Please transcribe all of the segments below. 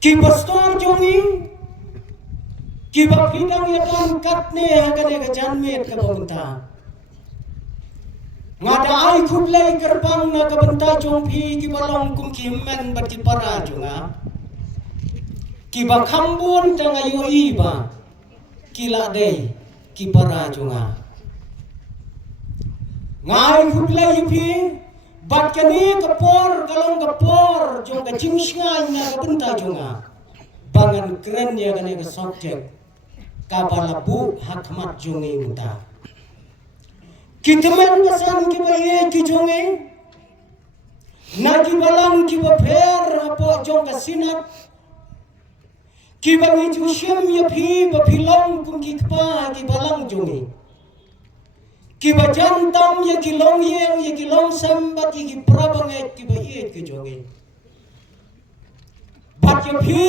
Ki pastor jongi ki bapidang yadan katne agane ka janmet ka banta ngada ai khublai gerbang na ka banta jongphi ki balong kum ki men bat ki para jonga ki ba khambun tanga yo iba ki la dei ki para jonga ngai khublai phi bat kani kapor kalong kapor jong ka jingsingai na ka banta jonga bangan keren ya kane ka subject kabalabu hakmat jongi muta kitemen pasan ki baye ki jongi na ki balang ki ba pher apo jong ka sinat ki bangi ju shem ya phi ba philong kum ki pa ki balang jongi ki ba jantam ya ki long yeng ya ki long sambat ya ki prabanget ki ba ye ki jongi bat ya phi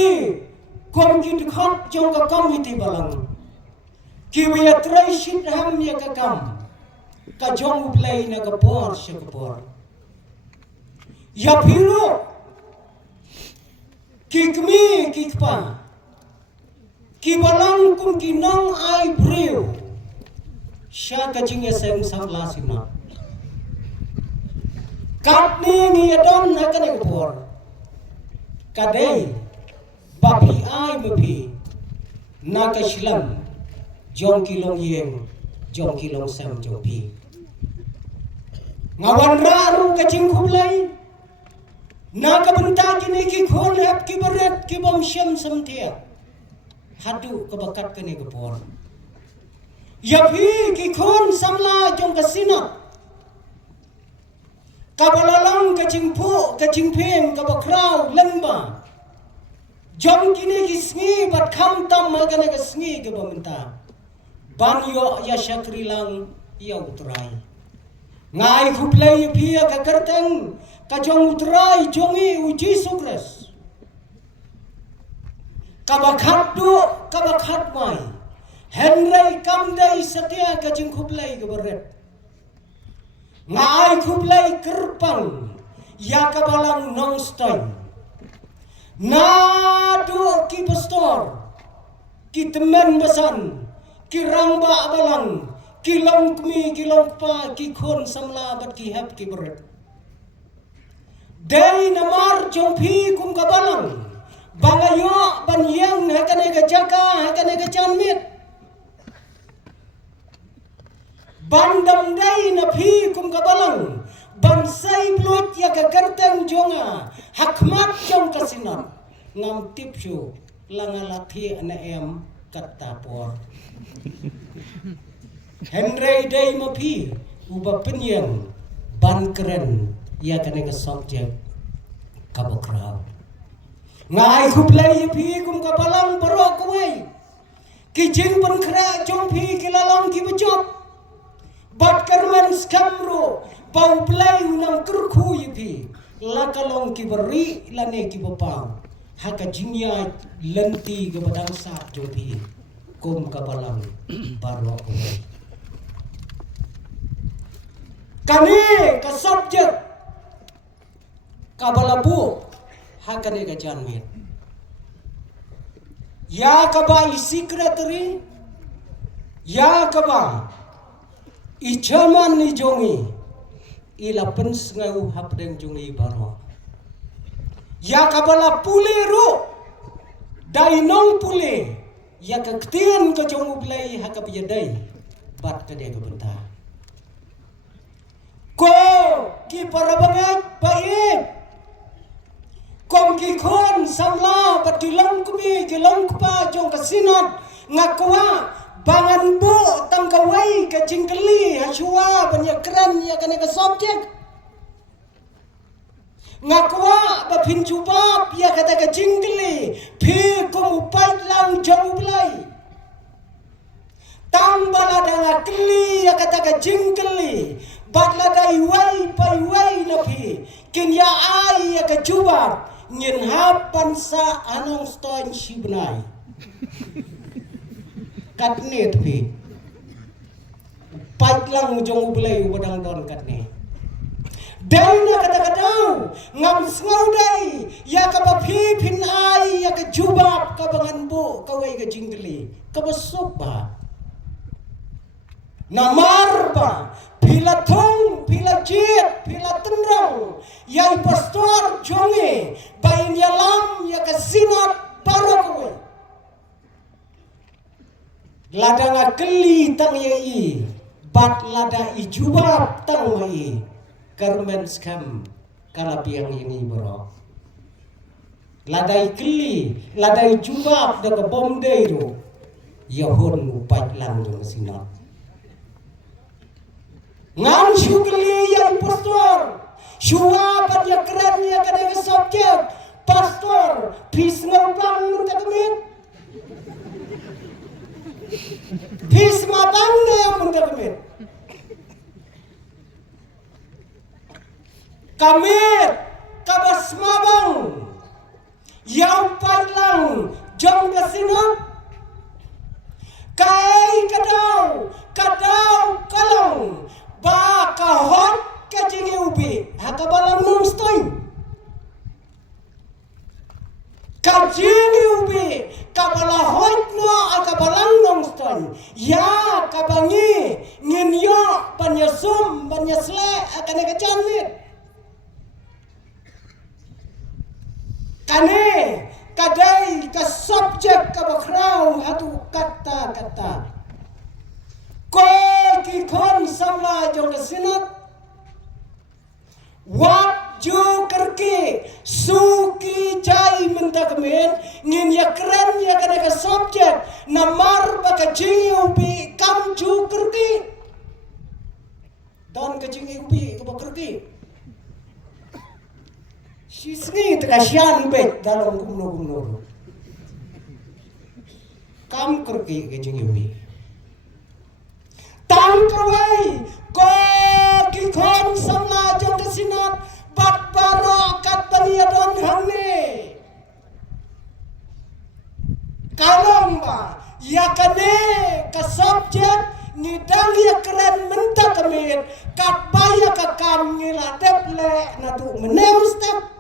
kom ki khot jong ka committee balang ki ya trai shit ham ya ka kam ka jong play na ka por she ka por ya phiru ki kmi ki pa ki balang kum ki nong ai breu sha ka jinge sem sakla sina kap ni ni adon na ka ne ka por ka dei bapi ai mapi na ka shilam jong ki long yeng jong ki long sam jong pi ngawan raru ka jing khublai na ka banta ki ne ki khol hap ki baret ki bom shem sam thia hadu ka bakat ka ne ka por ya phi ki khon samla jong ka sina ka balalang ka jing phu ka jing pheng ka bakrau lamba jom kini kisngi bat kham tam magane kisngi ke bamenta banyo ya syakri lang ya utrai ngai khuplai pia ka karteng ka jong utrai jongi uji sukres ka bakhat du ka bakhat mai henrei kam dai setia ka jing khuplai ke beret ngai khuplai kerpang ya ka balang nong stone na do ki pastor ki temen besan ki rangba balang ki long kmi ki long pa ki khon samla bat ki hap ki beret dei namar jong phi kum ka balang bangayo ban yang hakane ka jaka hakane ka chanmit bandam dei na phi kum ka balang bansai blut ya ka garteng jonga hakmat jong kasinat ngam tipshu langalathi ana em katta por henrei dei ma phi uba penyeng ban keren ya kane ka subject kabokraw ngai khuplai phi kum ka balang baro kwai ki jing ban khra jong phi ki lalang ki bachop bat karmen skamro pau play unang kurku yipi lakalong ki beri lane ki bapang haka jingya lenti ke badang sap jopi kum kapalang barwa kumai kani ka subject kabalabu haka ne ka janmit ya kaba secretary ya kaba i chairman ni jongi ila pens ngau hapdeng jungi baro ya kabala pule ro dai nong pule ya ka ktien ka jongu blai hakap ya dai bat ka de ka benta ko ki parabangat baik kom ki khon samla bat ki long kumi ki long pa jong ka sinat ngakwa bangan bu tangkawai ke jingkeli hasua banyak keren ya kena ke subjek ngakwa bapin jubab ya kata ke jingkeli phi kum upai lang jong ulai tambala danga keli ya kata ke jingkeli batla dai wai pai wai na phi kin ya ai ya ke jubab ngin hapan sa anong stoin shibnai katne phi pat lang jong ublai wadang don katne Dai na kadang-kadang ngam sngau dai ya ka ba phi phin ai ya ka jubab ka bangan bu ka wai ka jingli ka ba soba namar ba pila thong pila jit pila tenrong yang pastor jonge bain ya lam ya ka sinat parakowe ladang akeli tang ya i bat lada i jubab tang mai Karmen skam kalapiang ini bro. Ladai keli, ladai jubab daga bomde ro. Yahon upat lang dong sinat. Ngam syukeli yang pastor. Syua pat ya keren ya kadang subjek. Pastor, pis ngabang mun takamit. Pis mabang na mun takamit. Kamit kabas mabang yang pailang jom kasinot kai kadau kalong ba kahot kajing ubi hakabalang nungstoy kajing ubi kabalahot no akabalang nungstoy ya kabangi nginyo panyasum panyasle akan kacanit kane kadai ka subjek ka bakrau hatu kata ko ki kon samla jong sinat wat ju kerke suki jai mentakmen ngin ya keren ya kada ka subjek namar baka jingu bi kam ju kerke don ka jingu bi ka kerke Sisni terasian bet dalam gumno. Kam kerki kejeng yumi. Tam perwai ko kikon sama jong kesinat bat baro kat baniadon hangne. Kalong ba ya kane ka subjek ngidang ya keren mentak kemit kat baya ka kam ngilatep le natu menem step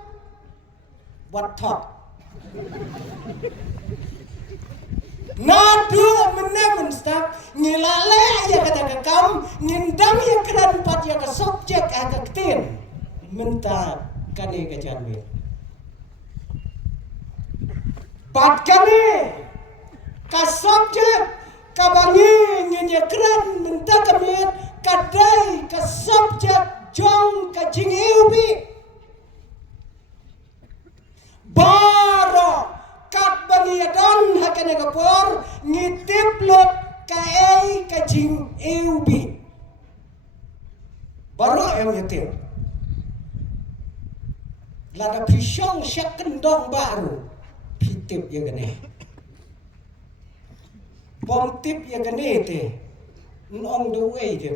what talk nadu menem step ngilale ya kata ka kam ngindang ya keren pat ya ka subjek agak tin mentak kane ka janwe pat kane ka subjek kabangi ngin keren mentak kemit kadai ka subjek jong ka jingiubi baro kat bangiadon hakane kapor ngitiplot ka ei ka jingiubi baro yang nyetir lada pisong syak kendong baru pitip ya gane bom tip ya gane te nong the way te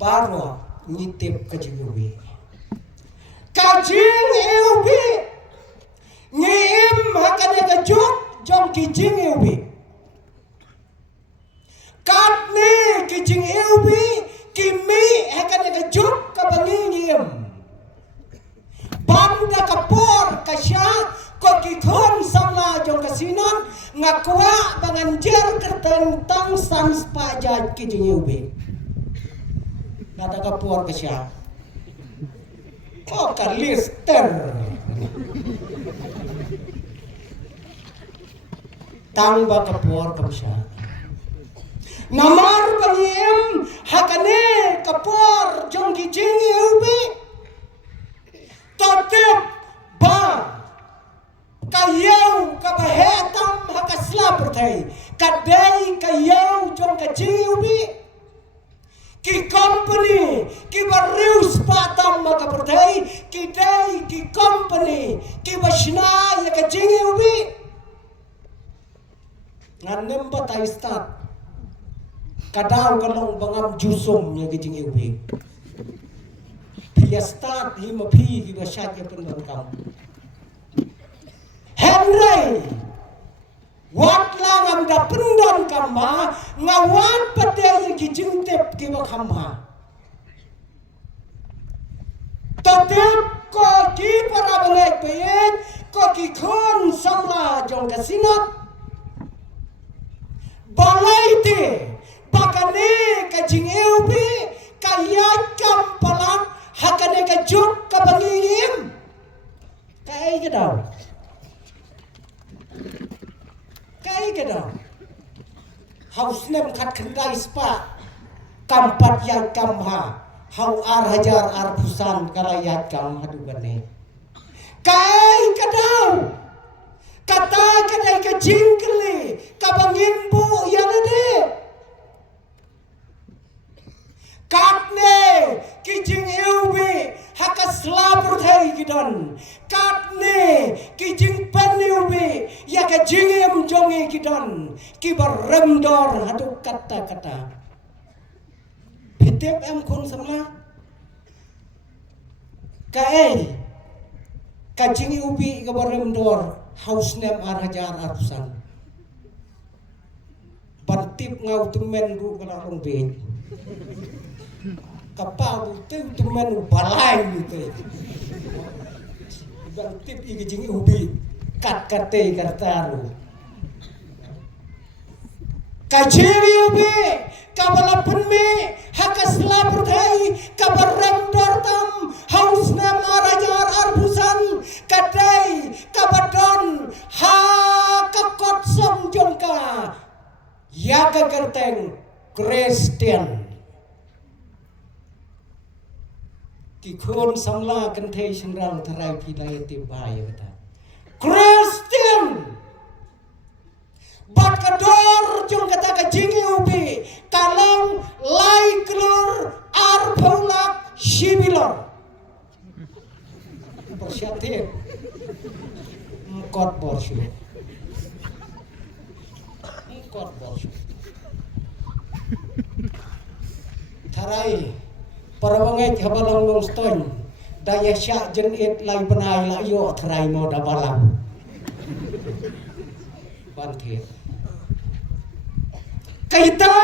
baro ngitip ka jingiubi kajing eubi ngim hakane kajut jom kijing eubi katne kijing eubi kimi hakane kajut kabangi ngim banda kapor kasya ko kikon samla jom kasinan ngakwa banganjer kertentang sans pajak kijing eubi nada kapor kasya oh kalister tangba kapor kamsya namar pangiem hakane kapor jong kijingi ubi totep ba kayaw kabahetam hakasla pertai kadai kayaw jong kijingi ubi ki company ki barius patam maka pertai ki dai ki company ki bashna ya ka jingi ubi nganem batai start kadang kalong bangam jusum ya ki jingi ubi pia start hima pi ki bashat ya pen bangkam Henry wat langam da pendon kama ngawat pate ki jingtep ki wakama Tetap koki para bangai payet koki khon samla jong kasinat balai te bakane kajing eubi kayat kam palat hakane kajuk kabangim kai kedau haus nem kat kendai spa kampat yang kamha hau ar hajar ar pusan kalayat kam hadu bane kai kadau kata kadai ka jingkli kabangin bu yanade katne kijing eubi hakasla purthai gidan katne kijing paniubi ya ka jingem jongi gidan kibar remdor hadu kata Hitip em kun sama kae kajing ubi kabarem dor haus nem ar hajar arsan bantip ngau tumen bu kala rong be kapau tu tumen balai gitu bantip i kajing ubi kat kate kartaru kajing ubi kabala punme hakasla purdai kabarem dortam haus nam arajar arbusan kadai kabadon ha kakot som jongka yaga gerteng Kristen ki khon samla kan thei sinrang tharai pidai te bai bata Kristen bat kador jong kata ka jingi ubi kalang lai klur ar paulak shibilor persyate kot borsu tharai parawangai habalang long ston daya syak jen et lai benai la yo tharai mo da balang banthe kaita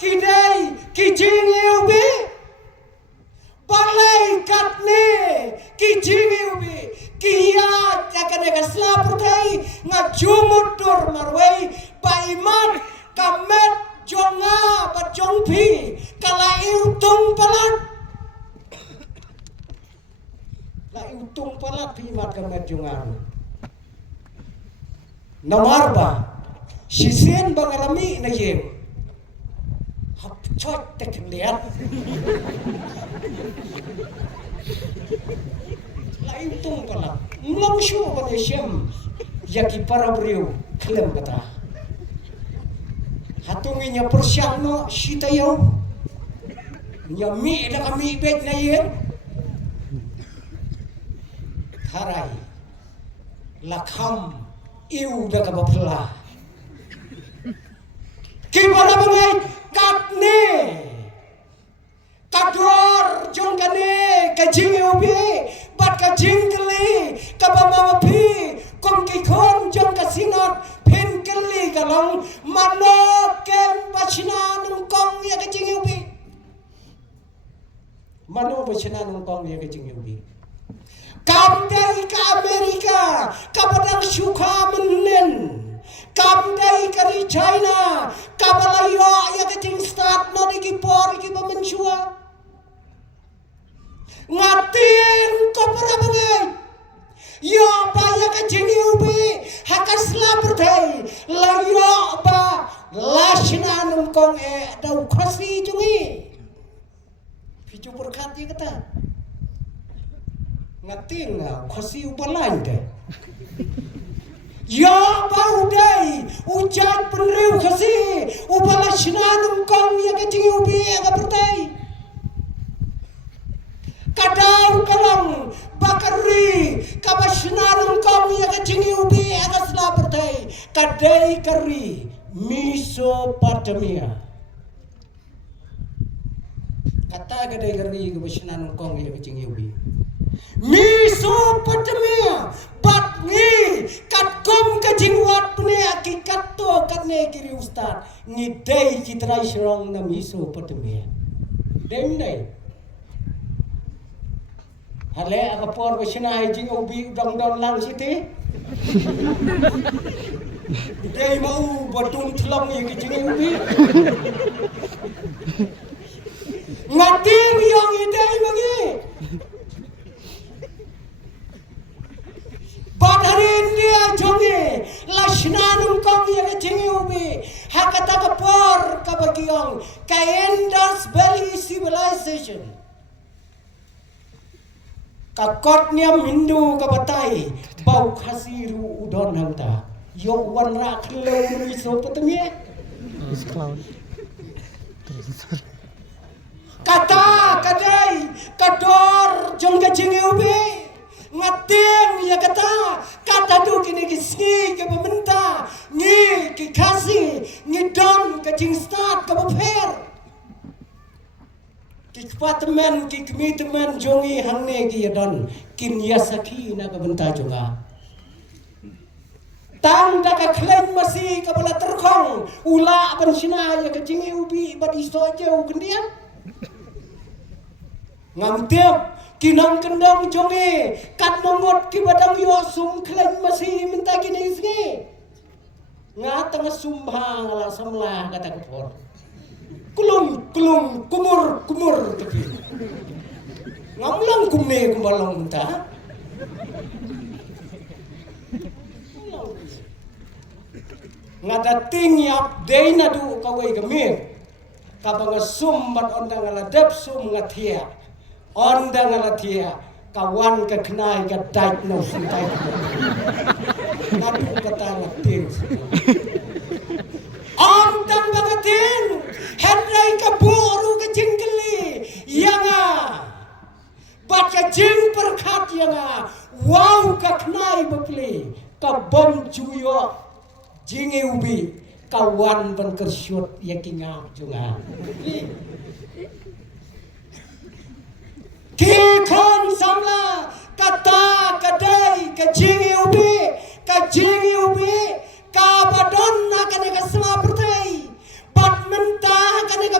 kidai kijing ubi balai katne kijing ubi kia jakane kasla purtai ngajumut dur marwai paiman kamet jonga bajongpi kala iutung palat la iutung palat pi mat kamet jonga namarba sisen bangarami na yem hapchot tekliat lain tung pala langsung pada syam yaki para beriu klem kata hatunginya persyano sitayo nyami dah kami bet na yem harai lakham iu dah kabapla Kimana bangai katne kador jongkane kajing ubi bat kajing keli kabama pi kom ki kon jong kasinat pen keli kalong mano kem bachina nung kong ya kajing ubi mano bachina nung kong ya kajing ubi kamdai ka Amerika kabadang syukha menen kamdai kari China kabalayo ya kajing start no diki por ki pamensua ngatin ko para bangai yo ba ya kajing ubi hakasla purthai layo ba lashna num kong dau khasi jungi picu berkati kata ngatin khasi ubalain de ya bau dai ujan penriu khasi ubala shinanum kong ya kajing ubi aga pertai kadau kalang bakari kabashinanum kong ya kajing ubi aga sla pertai kadai kari Mesopotamia kata kadai kari kabashinanum kong ya kajing ubi Mesopotamia bat ni kat kom kajing wat pune akikat to kat ne kiri ustad ni dai kitrai serong na Mesopotamia dem dai hale aga por besina jing ubi dong lang siti dei mau batung thlong ye ki jing ubi ngati yang idei mangi Badharin dia jonge lashnanum kong ye ki jing ubi hakata ka por ka bagiong ka Indus Valley civilization kakotnya Hindu kabatai bau khasiru udon hangta yo wanra khlo iso petemye kata kadai kador jongga jingubi ngating ya kata tu kini kisni ke pemerintah ni ki khasi ni don ke jingstat ke beper Kikpatmen kikmitmen jongi hangne ki yadon kin yasaki na kabenta jonga tang da ka klen masi ka bala terkhong ula ban sina ya ka jingi ubi bad isto jau kendian ngam tiap kinang kendang jongi kat nomot ki badang yo sum klen masi minta kini isngi ngatang sumbha ngala samlah kata kepor kulum kumur tapi ngamlang kumne kumbalang minta ngadating yap deina du kawai gemir kabang sumbat ondang aladep sum ngathia ondang alathia kawan ka khnai ka diagnose sintai nadu kata ngating ondang bagatin henrai ka boru ka jingkeli yanga bat ka jing perkhat yanga wow ka knai bapli ka bom juyo jinge ubi kawan ban kersyut yakinga junga ki khon samla kata kadai ka jinge ubi ka badon na ka sama pertai bat mentah ka mit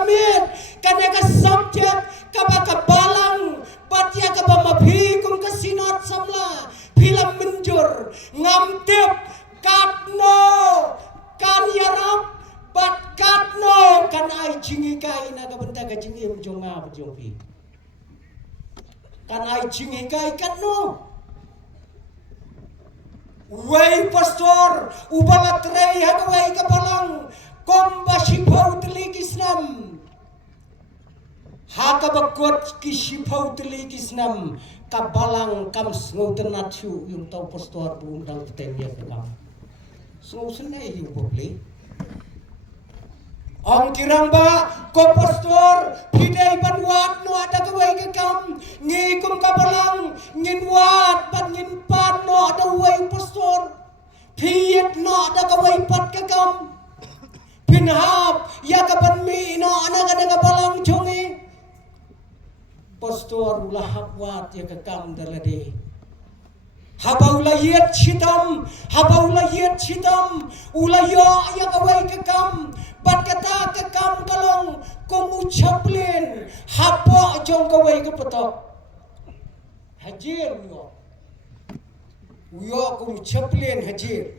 ka subjek ka balang bat ya ka mabhi kum ka sinat samla film menjur ngamtip katno kan yarap bat katno kan ai jingi kai na ka benta ka jingi jonga bjongpi kan ai jingi kai katno Wei pastor ubala trei hagwei kapalang komba shipau teli kisnam haka bakot ki shipau teli kisnam kabalang kam sngoten nachu yung tau pastor bundang petenya kam so senai yung popli Ang kirang ba ko pastor pidai banwat no ada kawai ke kam ngikum kabalang nginwat ban nginpan no ada wai pastor piet no ada kawai pat ke kam pinhap ya kaban mi no ana ada kabalang jongi pastor lahap wat ya ke kam dalade Habaula yet chitam ulayo ya kawai ke kam bat kata ke kam kalong komu chaplin hapo jong kawai ke petok hajir uyo komu chaplin hajir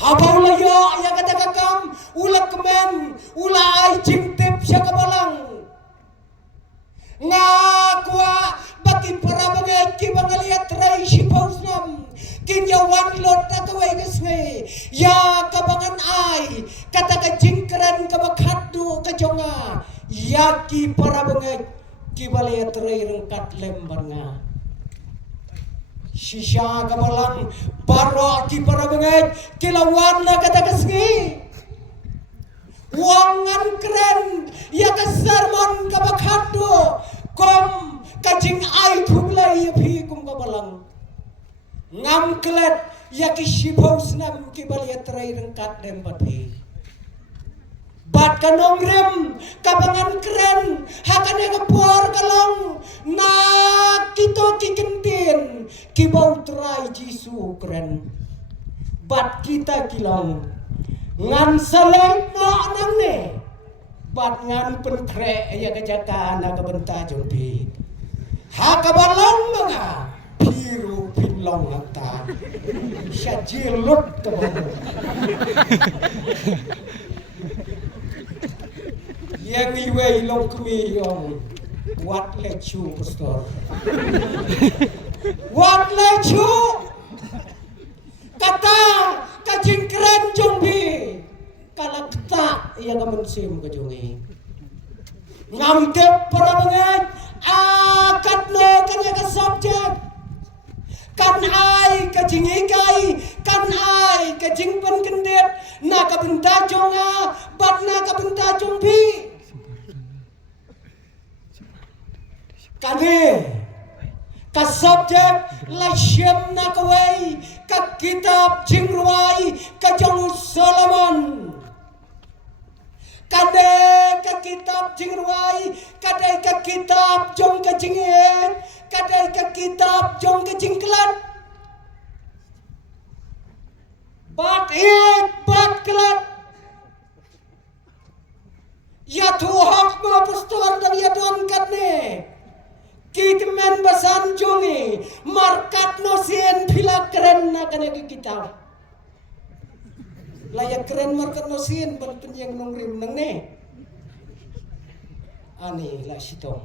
habaula yo ya kata ke kam ula kemen ula ai jingtip sya kabalang ngakwa bagi para bangai ki bangaliat rai shipausnam kinyawan lot na kawai gasngai ya kabangan ai kata ka jingkran ka bakhaddu ka jonga ya ki para bangai ki baliat rai rengkat lembar nga shisha ka balang baro ki para bangai kilawan na kata gasngai wangan keren ya ka sermon ka bakhaddu kom kajing ai thublai ya phi kum ka balang ngam klet ya ki shipaus nam ki baliat rai rengkat lembat phi bat kanong rem kabangan keren hakane ka por kalong na kito kikentin ki bau trai jisu keren bat kita kilong ngan saleng no nang ne bat ngan penkre ya kejaka na kabenta jompi hakabalong mga piru pinlong hanta siya jilot kabamu yang iwe long kumi yong what let you pastor what let you kata kajingkran jombi kalakta iya kamansim kajongi ngamdep para banget akad no kanya ka subject kan ai kajingikai kan ai kajingpan kendet na kabenta jonga bat na kabenta jombi kane ka subject la shem na kawai ka kitab jingruai ka jong Solomon kade ka kitab jingruai kade ka kitab jong ka jingin kade ka kitab jong ka jingklat bat klat ya tuhak ma pastor dan ya don katne kitmen basan jongi markat no sien phila keren na kane ki kitab layak keren markat no sien balpen yang nongrim nang ne ani la sito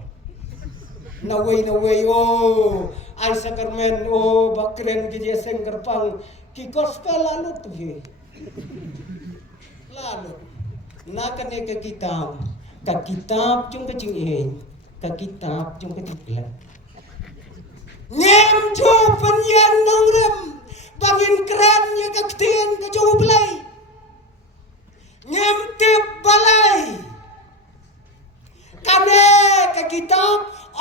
naway oh ay sakarmen oh bakren ki jeseng kerpang ki gospel lalu tu he lalu na kane ka kitab jong ka jingin ka kitab jong ka tigla ngem jo penyan nongrem bangin keren ya ka ktien ka jo blai ngem tip balai kane ka kitab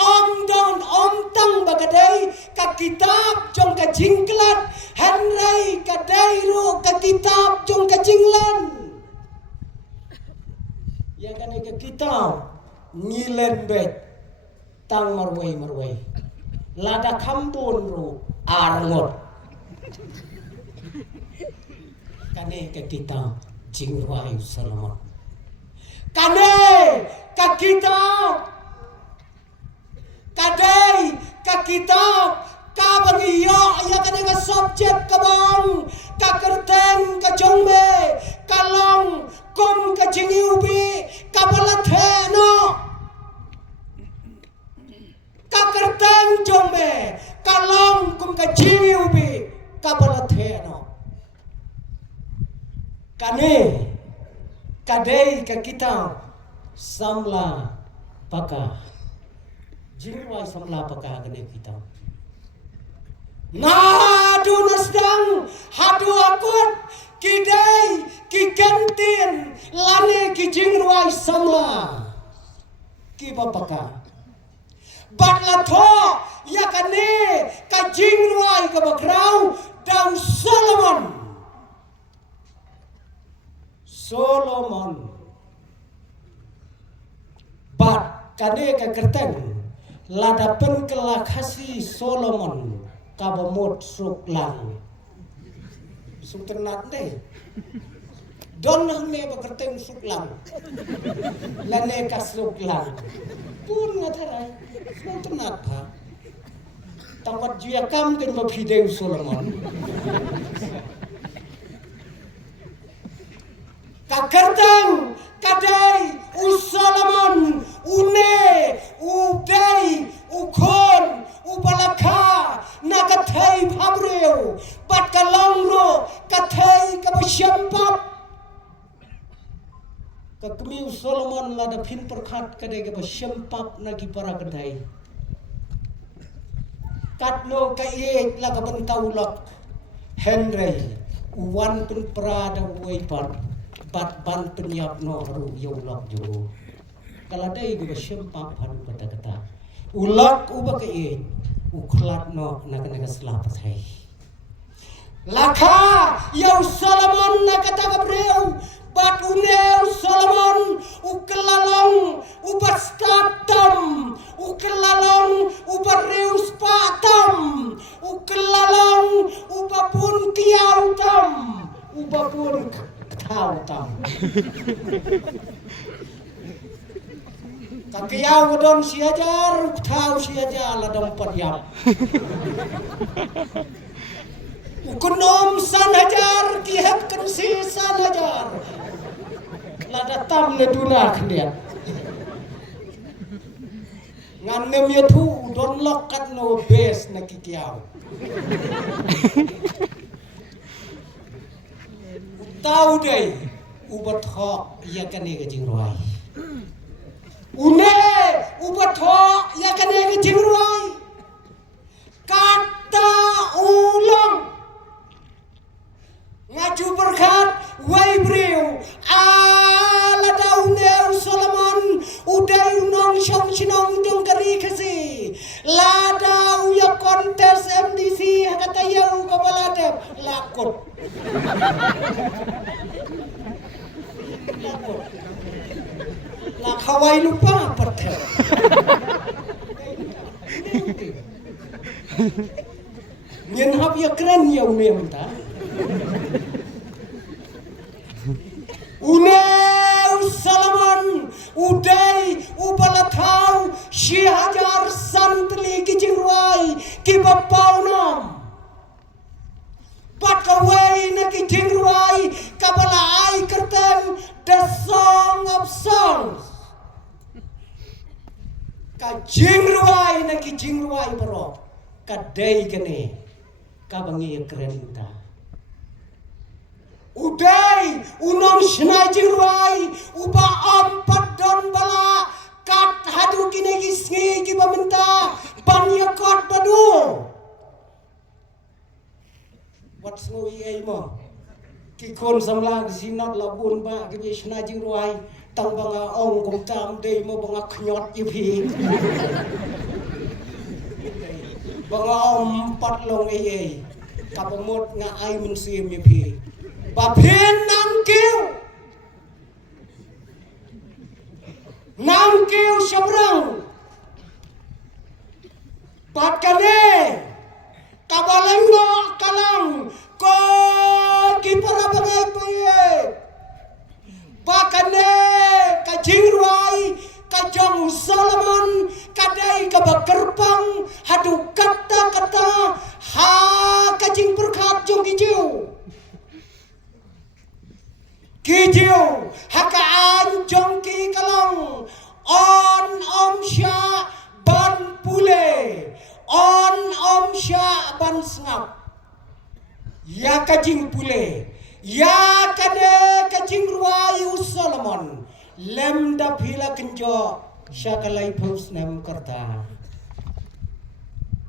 om don om tang bagadai ka kitab jong ka jingklat henrai ka dairu ka kitab jong ka jinglan ya kane ka kitab ngilen bet tang marway lada kambon ro arngot kane ka kitab jingruai Solomon kane ka kitab kadai ka kitab ka bangiyo ya kane ka subject ka bang ka kerten ka jongbe ka long kum ka jingiubi ka balatheno ka kerten jongbe ka long kum ka jingiubi ka balatheno kane kadai ka kitab samla paka jingwai samla paka kane kitab nadu nasdang hadu akut kidai kikentin lane ki jingwai samla ki bapaka batla tho ya kane ka jingwai ka bakrau dau Solomon bat kane ka kerten ladapen kelakasi Solomon kabamot suklang suternat ne don ne bakerten suklang lane ka suklang pun ngatarai suternat ha tawat jiakam ken mapideu Solomon kakerten kadai Solomon une udai ukon ubalaka nakathai phabreu pat kalongro kathai kabasyempap kakmi Solomon lada phin perkhat kadai kabasyempap nagi para kadai katno kai la kabentaulak Henry uwan pun prada waipat bat ban penyap no haru yaulak jo kaladai gua syempap haru kata-kata ulak uba ke uklat no nak selapat hai laka yau Solomon nakata gabreu bat uneu Solomon ukelalong ubastatam ukelalong ubareus patam ukelalong ubapun tiautam ubapun tahu Kakiyau don siajar, tahu siajar lah dompat yam. Ukunom san hajar, kihap kan si san hajar. Lah datang le dunak dia. Ngan nem tu don lokat no base na kikiyau. Tahu deh, ubat hok ya kan ni kecing roy. Une ubat hok ya kan ni kecing roy. Kata ulang ngaju berkat wai breu ala dauneu Solomon udai unong syong sinong jong kari kasi ladau ya kontes MDC kata yau kabalada lakot lah kawai lupa pertel nyen hab ya keren ya unem ta Uneu Solomon udai ubalatau shihajar santli kijingwai kibapaunom Pakawai na kijingwai kabala ai kertem the song of songs Kajingwai na kijingwai bro kadai kene kabangi keren ta Udai unong shnai jingwai uba ampat don bala kat hadu kine gisngi ki bamenta banya kot badu what's no ai mo ki kon samlang sinat labun ba ki shnai jingwai tang banga ong kum tam dei mo banga khnyot ipi banga ampat long ai kapamot nga ai mun sim ipi Bapin nangkiu seberang Batkane kabalengo kalang ko kipara bagai puye Bakane kajingruai kajong Solomon kadai kabakerpang hadu kata-kata ha kajing berkat jong hijau Kijiu haka anjong ki kalong on om sya ban pule on om sya ban sngap ya kajing pule ya kade kajing ruayu Solomon lem da phila kenjo sya kalai phus nem karta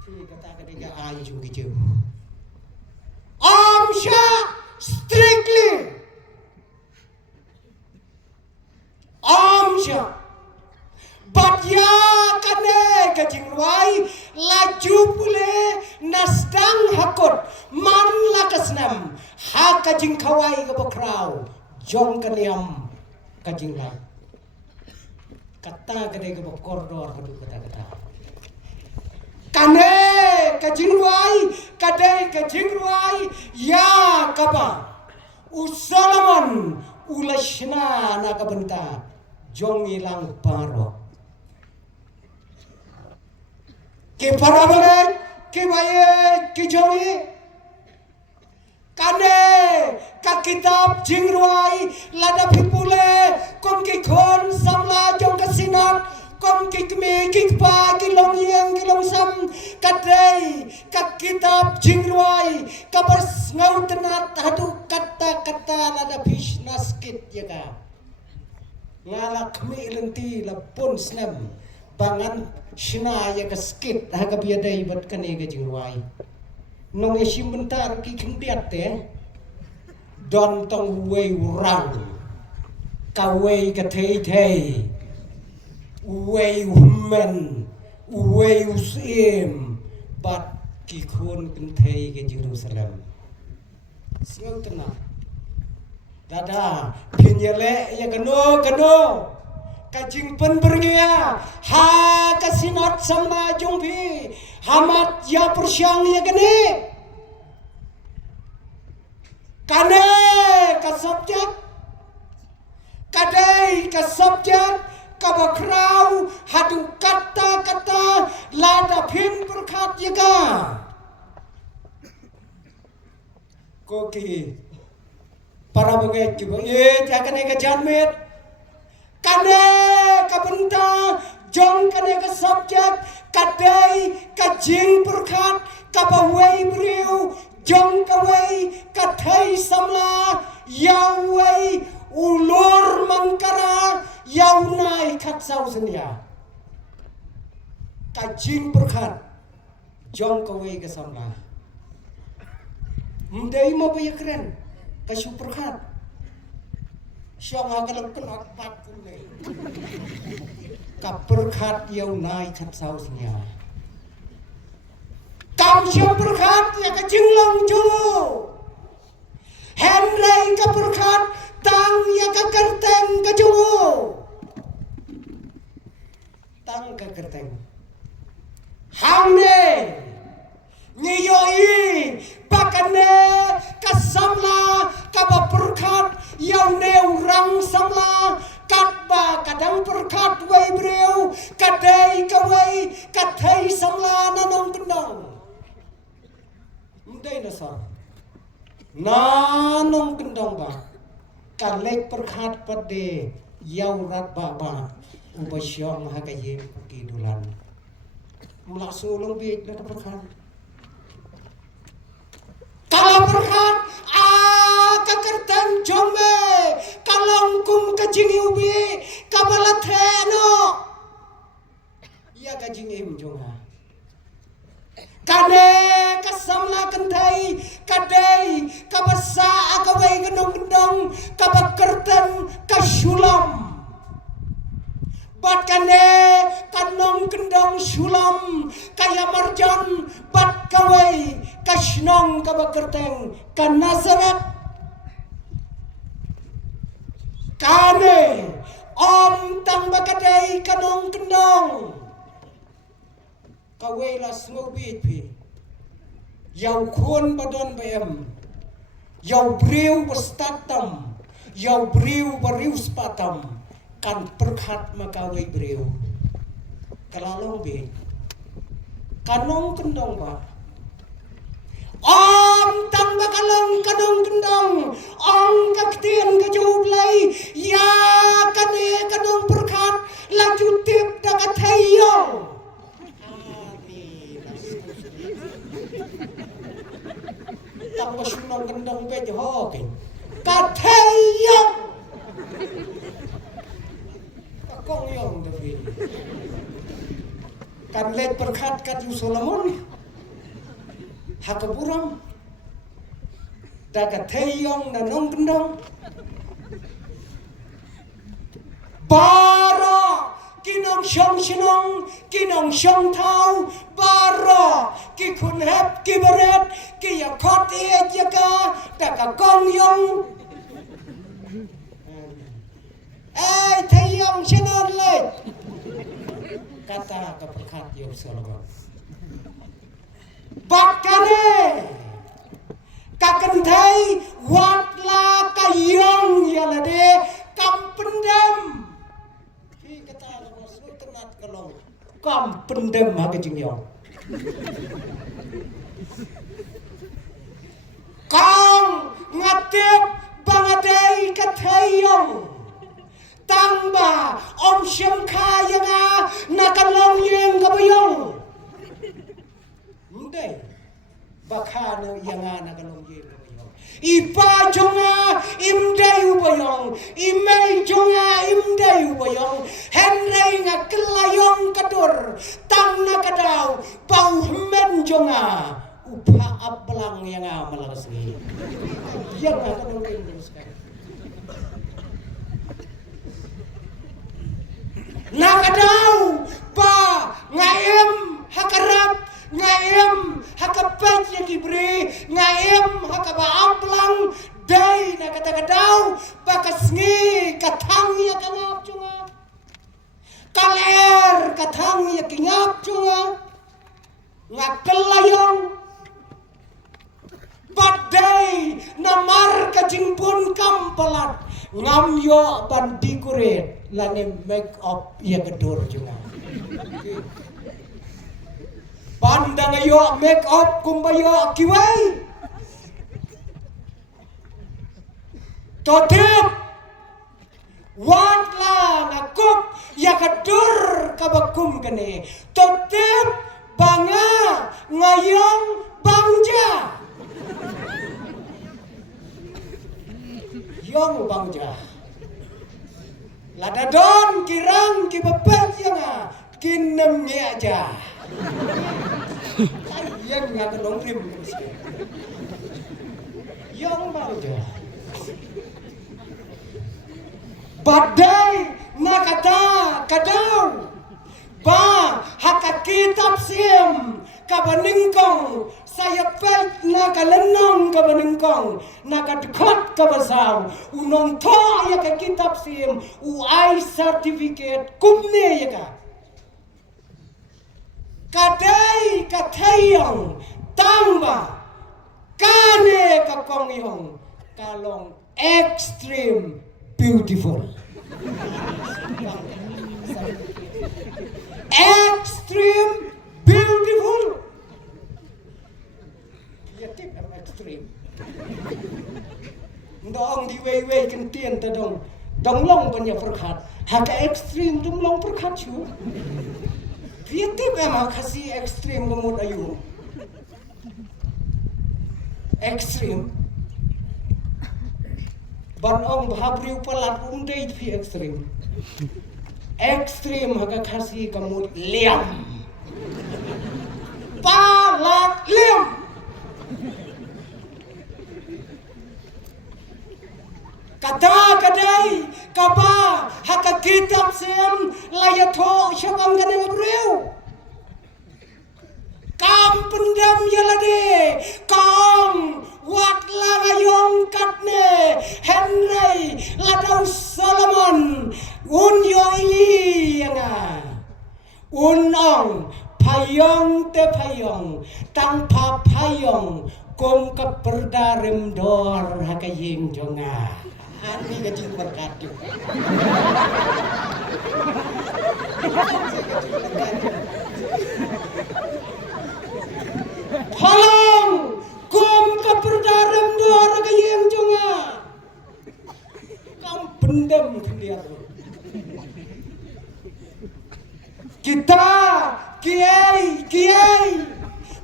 fi kata kade ga anjong kijiu om sya strictly Amsha Batya kane kajingwai laju pule nasdang hakot man lakasnam ha kajing kawai kabakrau jong kaniam kajingwai kata kade kabakordor kadu kata kane kajingwai kade kajingwai ya kaba Solomon ulashna nakabenta jong ilang paro ke parabale ke baye ke jongi kane ka kitab jingruai lada pipule kom ki khon samla jong kasinat kom ki kme ki pa ki long yang ki long sam kadai ka kitab jingruai ka bers ngau tenat hadu kata-kata lada bisnaskit yaga ngala kami lenti la pun snam bangan shina ya skit haga biadai bat kane ga jingwai nong esim bentar ki kemdiat te don tong wei rang ka wei ka thei thei wei men wei usim bat ki khon kin thei ga Jerusalem singau tenang Dada, pinyele ya kano kajing pen bernia ha kasinat sama jongpi hamat ya persyang ya kene kane kasabjak kadai kasabjak kabakrau hadu kata-kata lada pin berkat jaga koki para bengai cuba jangan eka janmet kane kabenta jong kane ka subjek kadai kajing berkat kabawai beriu jong kawai kathai samla yawai ulur mangkara yaunai khatsau senia kajing berkat jong kawai ka samla mendai mau bayar keren kasih berkat siang akan kena pat kunai kap berkat yaunai khatsau senia kam siang berkat ya kajing long jolo Henry ka berkat tang ya ka kerteng ka jolo tang ka kerteng hamne ngiyoi bakane kasamla kaba berkat yaune urang samla katba kadang berkat wai breu kadai kawai kathai samla nanong kendang mendai nasar nanong kendang ba kalek berkat pade yaurat baba ubasyong hakaye pakidulan melasulong biik na berkat kalau berkat kakertang jome kalong kum kajing ubi kabalatheno iya kajing im jonga kane kasamla kentai kadai kabasa akawai genong gendong kabakertang kasulam bat kane kanong gendong sulam kaya marjan bat kawai kasnong kabakerteng kanazaret kane om tang bakadai kanong gendong kawai las ngobit pi yau khun badon bem yau briu bastatam yau briu bariu spatam kan berkat makawai briu kalalong bi kanong kendong ba om tang bakalong kanong kendong om kaktian kajublai ya kane kanong berkat laju tip dakathayo tang basunong kendong be johokin kathayo kakong yong tapi kan let berkat kat yu Solomon hakaburam daga theyong na nong kendong bara kinong shong shinong kinong shong thau bara ki khun hep ki baret ki ya khot e jaka daga kong yong theyong shinon le kata keberkat yu Solomon bakane kakentai watla kayong yalade kampendem hi kata bos tenat kalong kampendem ha kejingyong kang ngatip bangadai kathayong tangba om syem khayanga nakalong yeng kabayong mendai bakana yangana kalong yeng kabayong ipa jonga imdai ubayong imei jonga imdai ubayong henrei ngakelayong kadur tang nakadau bau men jonga upa ablang yanga malarasni yang kalong yeng teruskan nakadau ba ngaem hakarap ngaem hakapaj yang diberi ngaem hakaba aplang dai nakadau bakasngi katang ya kangap cunga kaler katang ya kingap cunga ngakelayong badai namar kajingpun kampalat ngamyo bandikuret lani make up ia kedur juga. Pandang ayo make up kumbayo kiwai. Totip watla ngakup ia kedur kabakum kene. Totip banga ngayong bangja. Yong bangja. Lada don kirang kibepet yang kinem ni aja. Yang nggak kedong rim. Yong bangja. Badai nakata kadau. Ba haka kitab sim kabaningkong saya pet nakalenong kabaningkong nakadekot kabasaw unong to ya ka kitab sim UI certificate kumne ya ka kadai kathayong tamba kane kakongyong kalong extreme beautiful. Extreme beautiful. Ya tip extreme. Dong di way kan tien ta dong. Dong long banyak perkat. Haka extreme dong long perkat chu. Dia tip emang kasih extreme gemut ayu. Extreme. Ban ong bhabri upalat undai pi extreme. Ekstrim haka kasih kamu liam palat liam kata kadai kaba haka kitab sem layato syakam kane ngabreu kam pendam yalade kam wat langayong katne Henry ladau Solomon un yoi nga unong payong te payong tanpa payong kum keperdarim dor hakaying jonga ani kecil berkat Tolong kum keperdarim dor hakaying jonga kam pendam kendiar kita kiai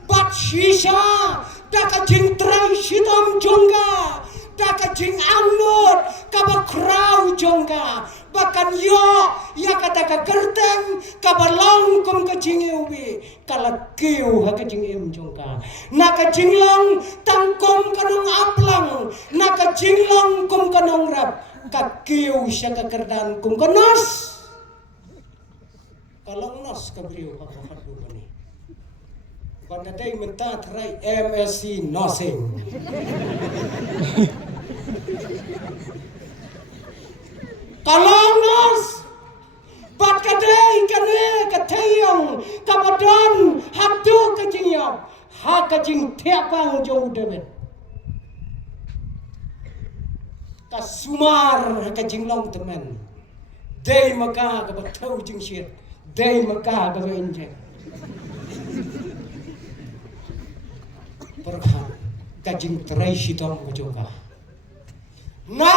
bat shisha daka jing trai shitam jongga daka jing anut kaba krau jongga bahkan yo ya kata ka kerteng kaba long kum ka jing ubi kala kiu ha ka jing em jongga naka jing long tangkom kanong aplang naka jing long kum kanong rap ka kiu sya ka kerdan kum kanos kalau nos kabriu apa dulu ni. Pada day minta try MSc nosing. Kalau nos bat kadai kane katayong kabadan hatu kajingyo ha kajing tiapang jauh debet. Kasumar kajing long temen. Day maka kabatau jing shit. Day maka baga injek perkha kajing terai sitom kajongka na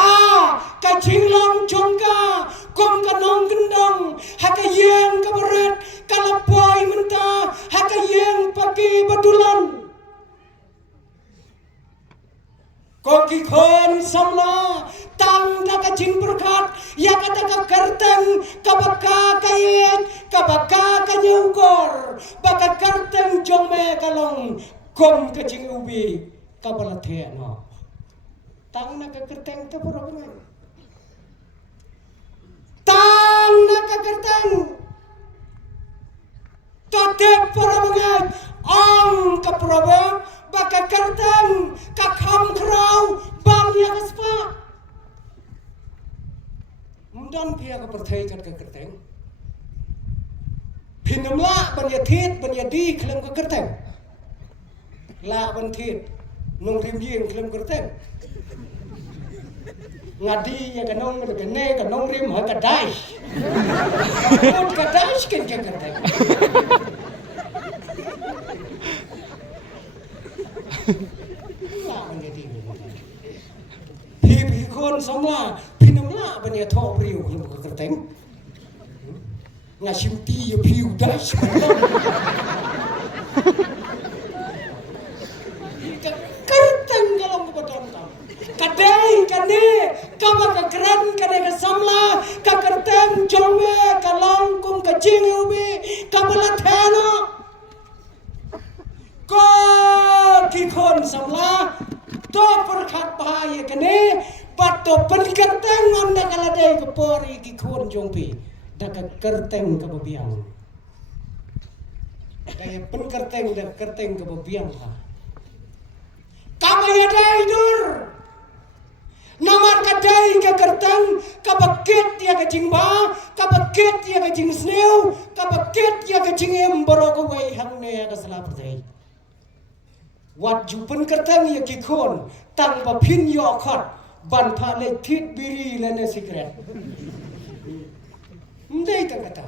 kajing long jongka kom kanong gendong haka yeng kabaret kalapoy menta haka yeng pagi badulan koki kon samla tang da kajing perkat ya kata ka kerteng kabaka kayet kabaka kanyugor baka kerteng jongme kalong kom kajing ubi kabalathe no tang na ka kerteng te purabang tang na ka kerteng tote purabang ang ka purabang baka kerteng ka kham krau bang ya kaspa mundan pia ka perthai kat ka kerteng Pinamla banyatit banyadi kelam ka kerteng la bantit nong rim yeng kelam kerteng ngadi ya kanong gane kanong rim ha kadai kadai kan kadaiพี่คนสมละพี่น้ำละบันเนี่ยทอปริวยังกระเต็งงาชิมตีอยู่ผิวได้ใช่ไหมกระเต็งก็ลงมาตอนนั้นกระเด้งกันนี่ก็มากระกรันกันเลยกระสมละกระเต็งจงเว่กระลองกุมกระจิงอยู่บีกระบลัดแทนก็กี่คนสมละตัวประคัดบายกันนี่ปัตตเป็นกระเต็งอันนั้นอะไรก็ปอรีกี่คนจงปีดักกระเต็งกับเบียงแต่เป็นกระเต็งดักกระเต็งกับเบียงค่ะกำไม่ได้ดูNamar kadai ke kertang, kabaket dia ke jingba, kabaket dia ke jing snew, kabaket dia ke jing emboro ke wei hang ne ke salah pertai. Wat jupen kertang ya kikon, tang ba pin yo khot, ban pha le thit biri le ne secret. Ndai ta kata.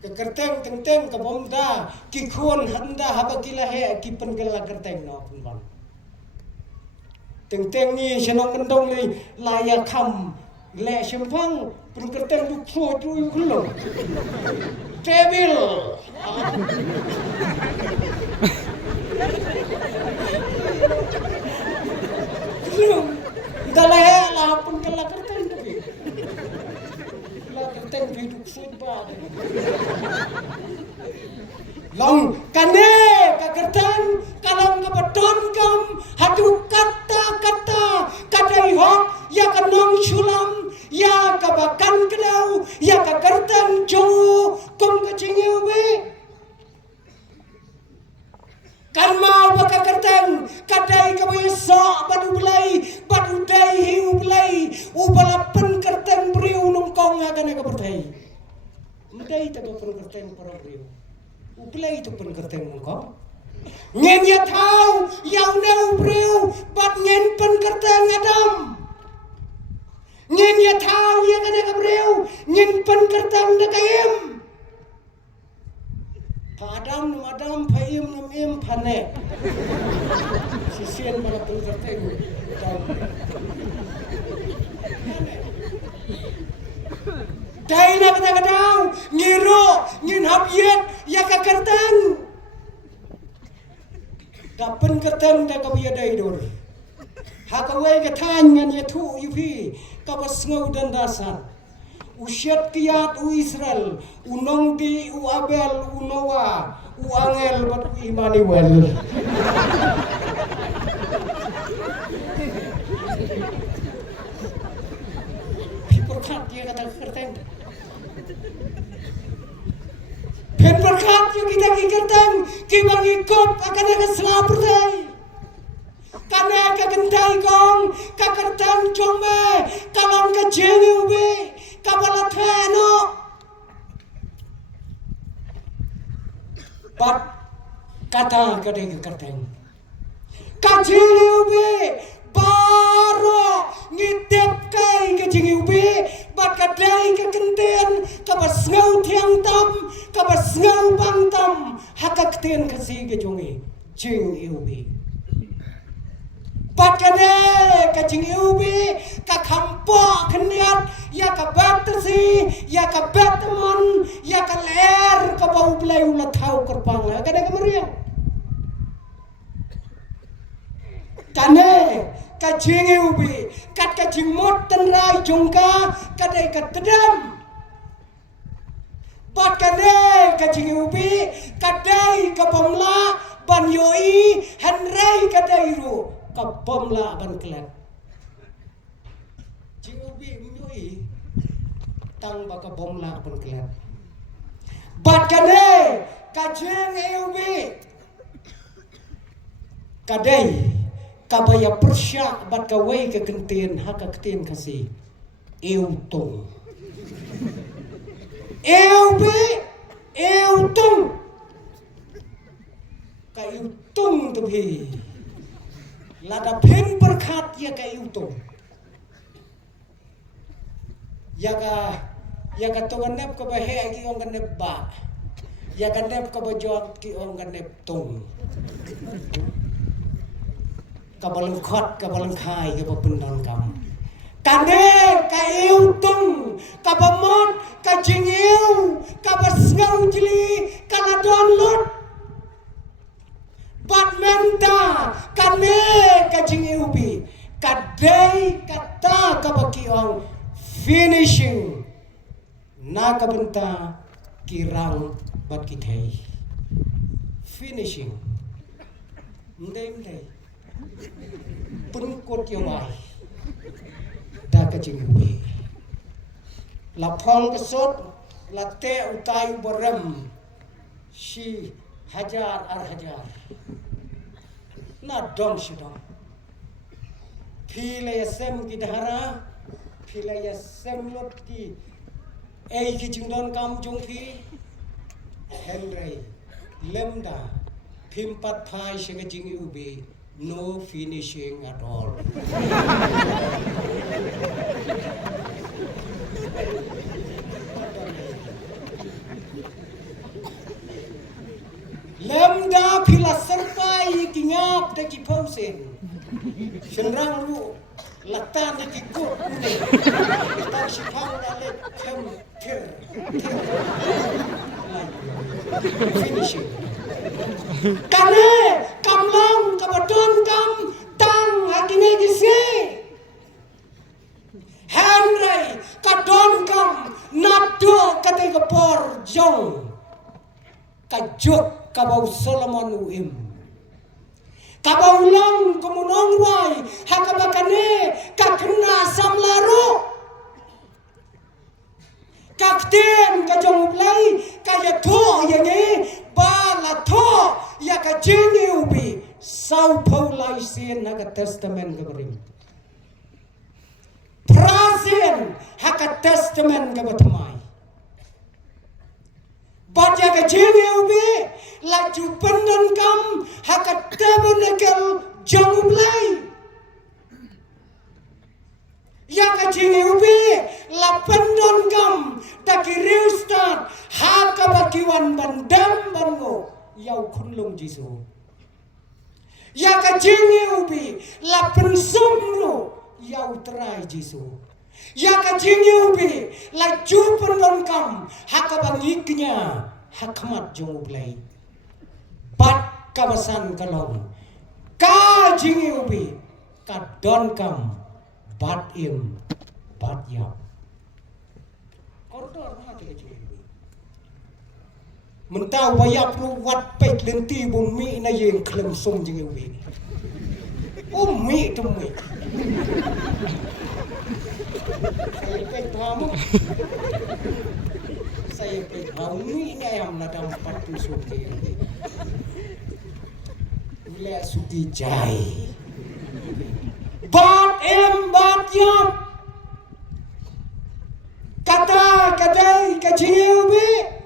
Ke kertang teng ke bomda, kikon handa habakila he kipen gela kertang no pun ban. Teng ni senang kendong ni layak kam le sempang pun kerteng du pro tu kulong tebil dalahe la pun kala kerteng tu la kerteng hidup suba long kane ka kerteng kalang ka beton kam hadu kata kadai hok ya kanong sulam ya kabakan kedau ya ka kerteng jauh kum ka cingiu be kan mau baka kerteng kadai ka biasa badu belai badu dai hiu belai ubalapen kerteng briu nungkong akan ka bertai mendai ta ka kerteng para briu ubelai tu pun kerteng nungkong Ngen ya thau yau neu breu bat ngen pen kerteng adam Ngen ya thau ya kane ka breu ngen pen kerteng de kaim Padam nu adam phaim nu im phane sisien bala pen kerteng dai na kata kadau ngiro ngin habiet ya ka kerteng Dapen kerteng dah kau biar dah hidur. Hakawai ketan ngan yetu yupi kau besngau dan dasar. Usyat kiat u Israel, unong di u Abel u Noah, u Angel bat u Immanuel. Berkat dia kata kerteng. Pen berkat yang kita kerteng, kita ngikut akan ada selapertai. Karena kegentai kong, kekerteng congme, kalong kejengi ube, kabalateno. Bat kata kadai kekerteng, kejengi ube, baru ngitip kai kejengi ube, bat kadai kekenten, kabasngau tiang tam. Kabasngau bang tam hakak ten kasi kejongi jing iubi pakane ka jing iubi ka kampo keniat ya ka batasi ya ka batmon ya ka ler ka bau blai ula thau korpang kada ka maria tane ka jing iubi kat ka jing mot ten rai jongka kadai ka tedam Bat kadai ka jingubi, kadai ka pamla, ban yoi, henrai kadai ru, ka pamla ban klet. Jingubi yoi, tang ba ka pamla ban klet. Bat kadai ka jingubi, kadai ka baya persya bat ka wei ka kentien haka kentien kasi, eutong. Eu tung ka eu tung tu bhi lada phen berkat ia ka iutung. Ya ka tonganep ka bahe ki ong kanep ba. Ya kanep ka bajot ki ong kanep tung. Ka baleng khot ka baleng khai ka pendon kam. Kane ka iutung ka bamot ka jingiu ka basngau jili ka la download. Batmenta kane ka jingiu bi kadai kata ka bakiong finishing na kabenta kirang bat kitay finishing mday pungkot yawai da ka jingubi la phong kasot la te utai baram shi hajar ar hajar na dom shidom phila yasem ki dhara phila yasem lot ki ei ki jingdon kam jong phi henry lemda phimpat phai shinga jing ubi no finishing at all. Lemda phila serpai ki ngap de ki pausen senrang lu latan ni ki kut tak sipang dale kem ter finishing kane kamlang kabadon kam tang hakine gisi Henry kadon kam nado kate kapor jong kajuk kabau Solomon uim kabau long kumunong wai hakabakane kakna samlaru kakten kajong ublay kaya to yangi bala to ya kajingi ubi sau paulai sin haka testament kabarim prasin haka testament kabatamay Baca kajingi ubi laju pendan kam haka tabernakel jangublay ya kajingi ubi la pendan kam taki riustat haka bakiwan bandam bango yau kunlung jisu ya kajingi ubi la pensumno yau terai jisu ya kajingi ubi la jupan kam haka bangiknya hakmat jong ublay bat kabasan kalong kajingi ubi kadon kam bat im bat yap koridor mana kajingi ubi mentau bayap lu wat pek lenti bumi na yeng klem sum jingi ubi mi tumi saya pek tamu saya pek ini ayam nadam 40 suki wilayah suki jai bat em bat yap kata kadai kajiubi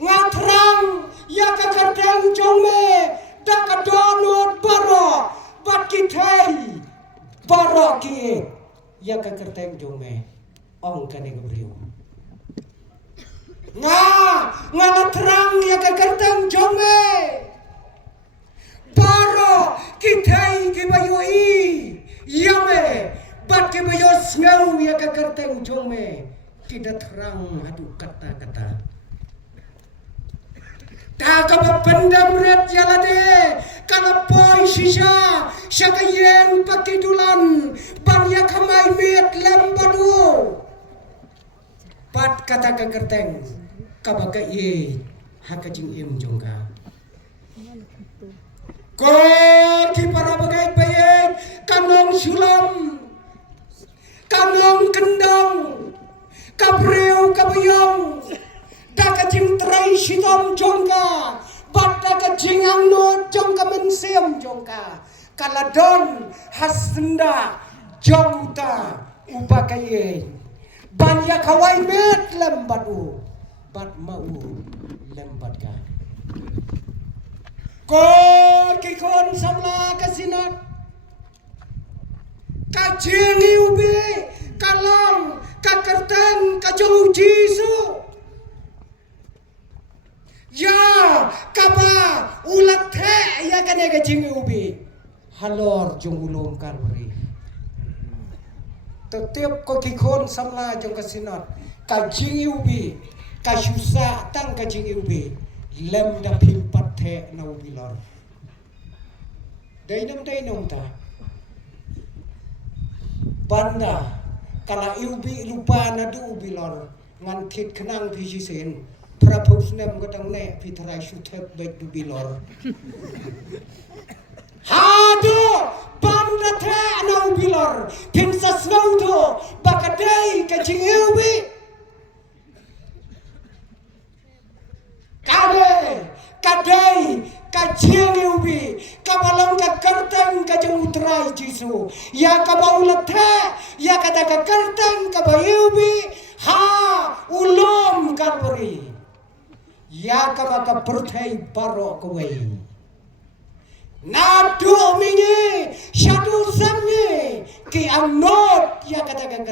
ngatrang ya kakadang jome dakadonot baro bat kitai baro ki ya kakadang jome ong kane gabriu ngatrang ya kakadang jome baro kitai kibayoi yame bat kibayos ngau ya kakadang jome tidak terang adu kata-kata Taka pendam red jalade kana poi sisa sakayen patidulan banya kamai met lambadu pat kata kekerteng kabaka ye hakajing im jongka ko ki para bagai baye kanong sulam kanong kendang kabreu kabayong Dakajing terai sitom jongka bat dakajing angno jongka mensiam jongka kaladon hasenda jongta ubakaye banya kawai met lembadu bat mau lembat ka ko kikon samla kasinat Kajing ubi kalong kakerten kajong Jisu. Ya kaba ulat the ya kane kajing ubi halor jong ulung Kalvari. Tetiap ko kikon samla jong kasinat kajing ubi kasusa tang kajing ubi lem da pimpat the na ubi lor. Dainam ta. Banda kala ubi lupa na du ubi lor ngan thit khnang phi sen pra phusnem ko tang ne phi thrai shu thep bek du bi lor ha do banda the na ubi lor thin sa snow do bakadai ka jing ubi kadai kajing ubi kabalang ka kertang ka jeng utrai Jisu ya kabaulat the ya kata ka kertang ka bayubi ha ulom Kalvari ya kabaka perthai baro kawai na do mingi shadu samni ki amnot ya kata ka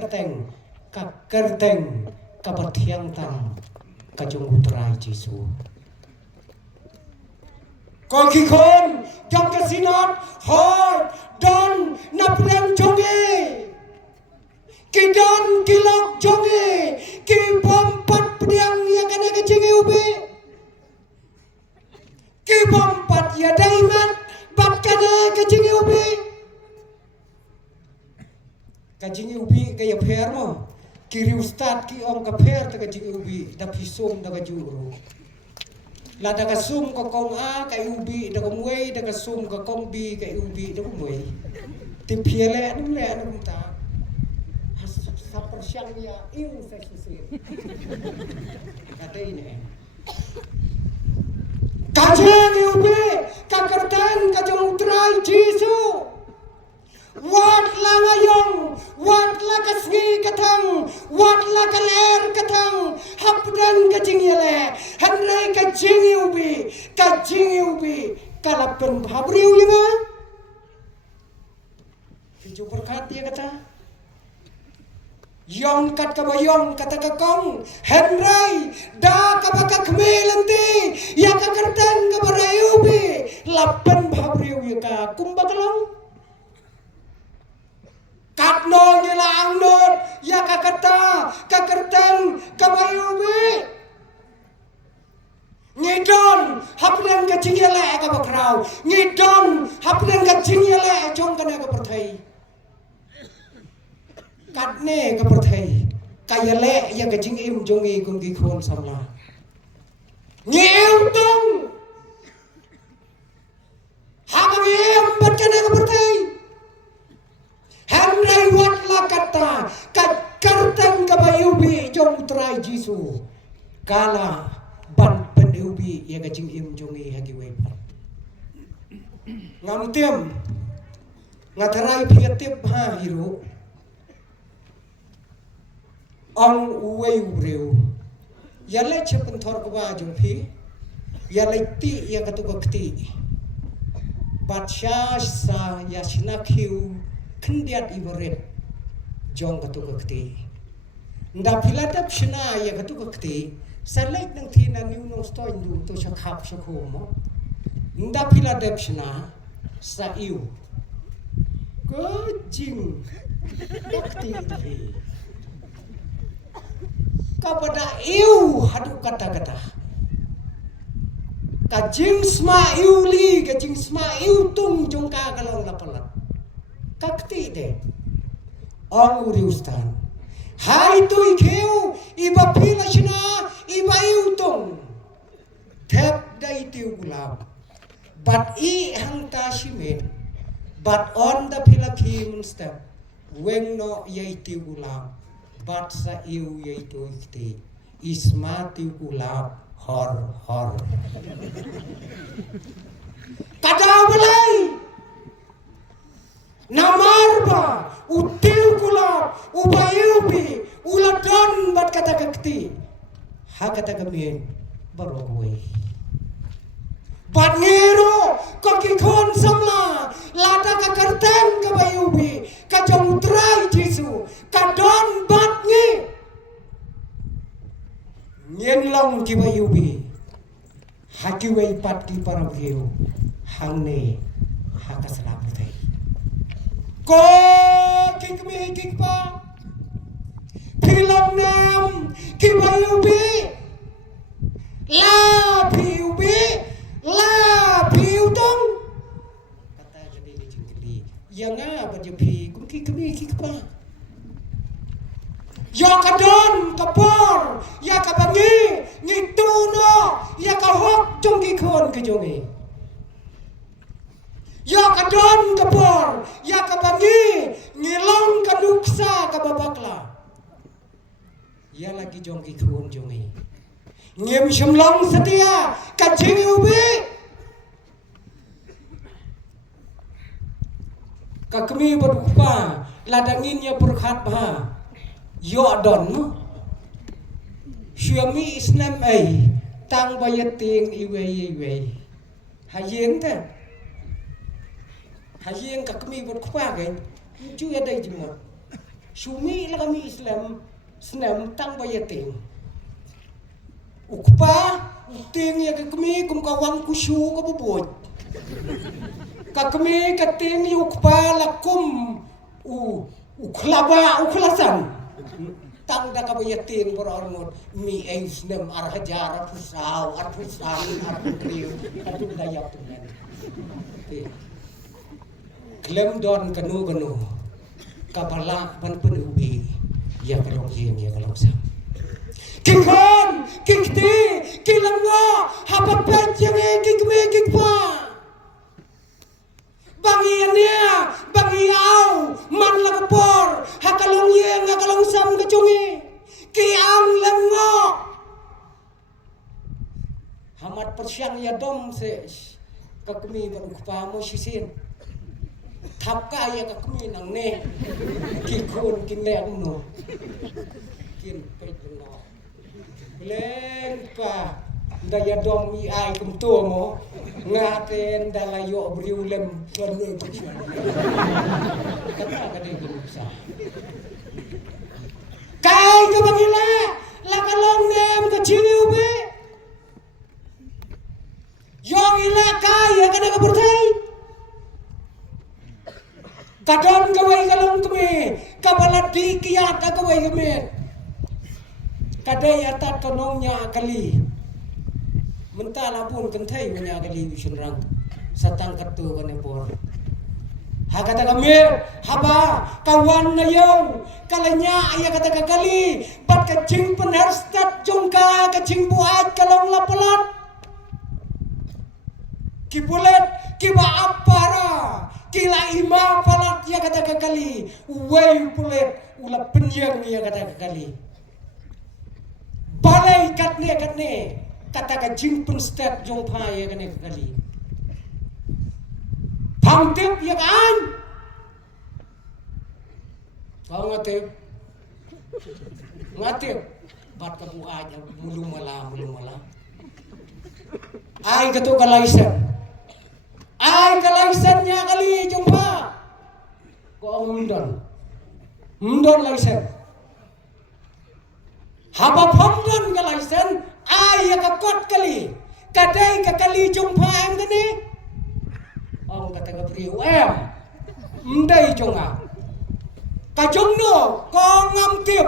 kertang ka pathiang tam ka jeng utrai Jisu. Kau kikon jong kasinat hoi don naprem jonge ki don kilok jonge ki bompat pediang ya kena kecing ubi ki bompat ya daimat bat kena kecing ubi kecing ubi kaya per mo kiri ustad ki om ka per ta kecing ubi da pisum da juru la daga sum ko kong a kai ubi daga muai daga sum ko kong bi kai ubi daga muai ti piele num le num ta has sa persyang ya iu sa sisir kata ini kajeng ubi kakertan kajeng utrai Jisu wat la ngayong wat la kasngi katang wat la kaler katang hapdan kajing yele hanrai kajing ubi kalapen bhabriu yanga hiju berkat dia kata yong kat kabayong kata kakong hanrai da kabaka kmelanti ya kakertan kabarai ubi lapen bhabriu yaka kumbakalong katno nyelang not ya kakata kakertan kabayubi ngidon hapnen ka jingyele ka bakrau ngidon hapnen ka jingyele jong kana ka perthai katne ka perthai kayele ya ka jingim jongi kum ki khon samla ngeu tung hamem batkane ka perthai Henry wat la kata kerteng kabayubi jong utrai Jisu kala ban pendubi ya kajing im jongi hagi wepat ngam tiam ngatarai piatip ha hiru ong uwe ureu ya le chepen thor kwa jong phi ya le ti ya katu bakti batsha sa ya sinakhiu kendiat ibaret jong katu kakti nda pilatap shina ya katu kakti salait nang thina niu nong stoy ndu to shakhap shakhomo nda pilatap shina sa iu kajing kakti tadi kapada iu hadu kata-kata kajing sma iuli kajing sma iu tung jong ka kalong lapalat kakti de ong uri ustan hai tu ikeu iba pilashna iba iutong thep dai tiu gulab but I hang ta shimen but on the pilakim step when no yai tiu gulab but sa iu yai tu ikti isma tiu gulab hor kada balai namarba util kula ubayubi uladon bat kata kakti ha kata gamin barogoy Bat ngero ko ki khon samla lada ka karteng ka bayubi ka jong trai Jesu ka don bat ngi nyen long ki bayubi haki wei pat ki parabhiu hang ne hakasla putai ko kikmi kikpa Pilong nam kibayubi la piubi la piu tong kata jadi di jengkeli yang apa jepi kum kikmi kikpa ya kadon kapor ya kabangi ngituno ya kahok jong kikon kejongi ya kadon kapor ya kabangi ngilong kanuksa kababakla ya lagi jong kikon jongi ngem shemlong setia kacing ubi kakmi berupah ladanginnya berkhat bah yo adon syami Islam ai tang bayating iwe hayeng ta hayeng kakmi berupah kan cu ada jemot syumi la kami Islam senam tang bayating ukpa ting ya kakmi kum kawang kusyu ka bubot kakmi kating ukpa lakum uklaba uklasan tang da kabayating borormot mi ay senam arhajar pusau arpusan arpukriu atu dayak tunan klem don kanu kapala ban penubi ya kalong yin ya kalong sam Kikon, kikti, kilango, hapapet yang kikme kikpa. Bangiania, bangiau, man lakapor, hakalong yen, hakalong sam kacungi. Kiang lengo. Hamat persyang ya dom se kakmi berukpa mo sisin. Tapka ya kakmi nang ne. Kikon kinleang no. Kin pait lengo. Leng pa daya dom i ai kum to mo ngaten dalayo briulem kerle pichan kata kade sa kai ka bangila la kalong nem ka chiniu be yong ila kai ya kada ka burtai kadon ka wai kalong kme kabalati kiyat ka wai kme kadai atat kanongnya kali mentala pun kentai punya kali wisunrang satang katu kanepor hakata kami haba kawan na yau kalanya ayah kata kali pat kacing penerstat jongka kacing buat kalong lapelat kibulet kiba apara kila ima palat ya kata kali wei pulet ulah penyang ya kata kali balai katne kata kacing pun step jong pai ya kene kali pamtip ya kan kau ngatip bat kabu aja mulu mala ai ketu kalaisan nya kali jumpa kau mundon laisan haba pamdon galaisan ay kakot kali kadai kakali jumpa em gani ang kata gabriu em ndai jonga kajongno ko ngamtip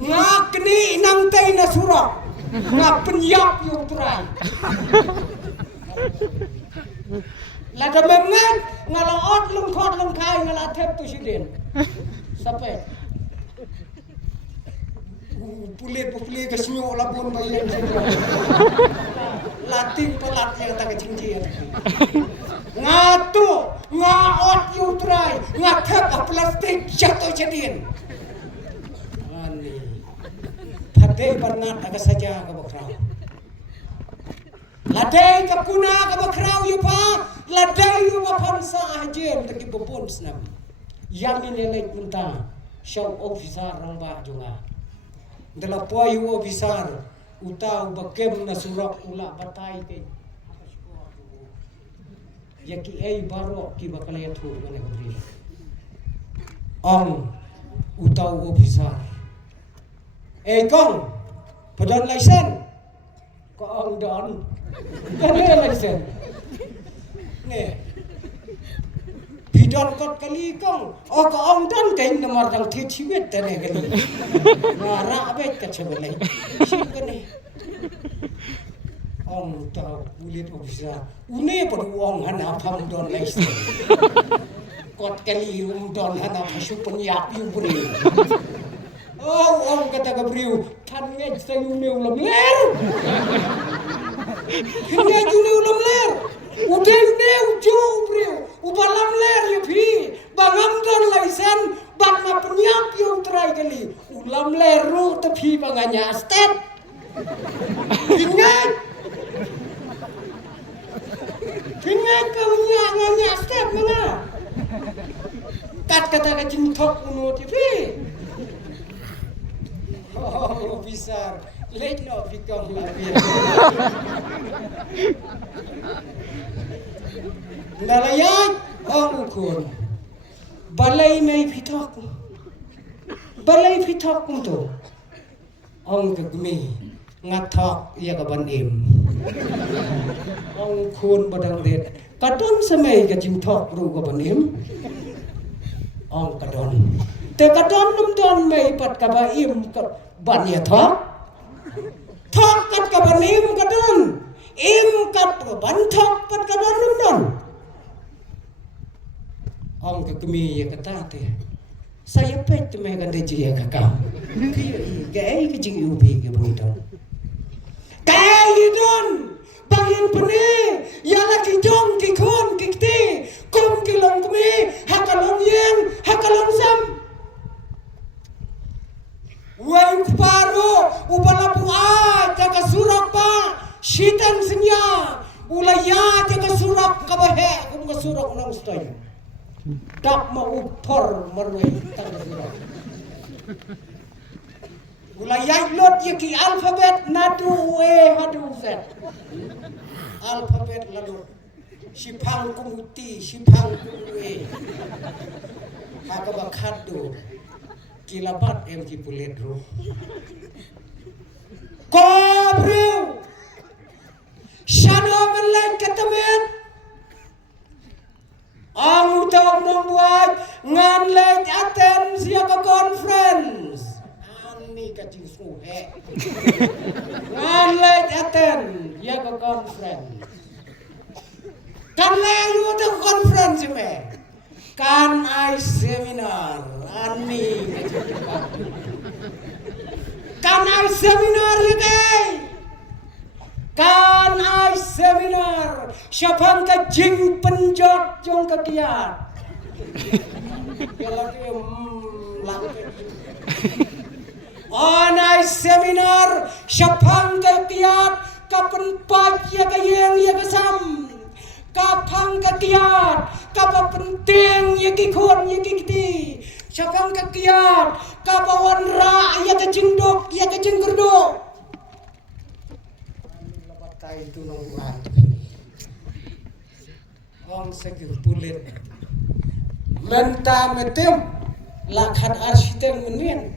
ngakni nang tay na surok ngap penyap yung tray lada memngan ngalaot lungkot lungkai ngalatep tu sidin sampai pulit kesenyo labun bayan lating pelat yang tak kecingcian ngatu ngaot yutrai ngathep plastik jatuh jadin ani padai pernah agak saja ke bakrau ladai ke kuna ke bakrau yu pa ladai yu mapan sa ajen lagi bebon senam yang ini lek mentah syau officer rambah junga dalam poyu officer utau bakem na surak ula batai ke Yaki ai barok ki bakalaya thu kana bri. Ong utau officer. Kong pedon license. Ko ong don. Kana license. Nè. Pidon kot kali kong. Ko ong don kain nomor dang thi chiwet tane kali. Ngara bet ka chebelai. Shin kani. Ong tau ulit officer. Une padu ong hana pham don license. Kot kali don hana phasu penyak yu bri. Ông kata ka priu kan ngej sa yuneu lam ler. Ngej yuneu lam ler. Udel neu jo priu. Ubalam ler ya phi. Bangam don laisan bang ma penyak yu trai kali. Ulam ler ru ta phi banganya step. Ngej. Ngej ka nganya step mana. Kat kata ka jingthok unu ti phi. Oh, besar. Late no become labir. Nalayat ang ukon. Balay may pitok. Balay pitok to. Ang gagmi ngatok iya kabanim. Ang ukon badang red. Kadon sa may kajimtok ru kabanim. Ang kadon. Te kadon num may pat kabaim ban ya thok kat kaban im kadon im kat ban thok kat kadon num don ong ka kemi ya kata te saya pet me kan de ya kakak ki gai ki jing ubi ke boi don kai don bangin pene ya la ki jong ki khon ki ti kum ki long kemi hakalong yen hakalong sam Wai kuparo upala pu'a jaga surak pa shitan sinya ulaya jaga surak kabahe kum ka surak nang stoy dak ma upor marwai tang surak ulaya lot yaki alphabet nadu hadu z alphabet lalu sipang kumuti sipang kuwe hakabakadu kilabat em ki pulet ro kobreu shano melek katamet ang utaw membuat ngan lek aten sia ka conference ani ka ting suhe ngan lek aten ya ka conference kan le yu ta conference me kan ai seminar ani kan ai seminar ye kan ai seminar siapa ka jing penjot jong ka kiat ya lagi on ai seminar siapa ka kiat kapan pat ya ka yeng ya ka sam kapang kakiat kapa penting ya ki khon ya ki ti chakang kakiat kapawan ra ya ka jingdok ya ka jinggerdo labatai tu nong buat ong sekir pulit menta metem lakhan arsitek menien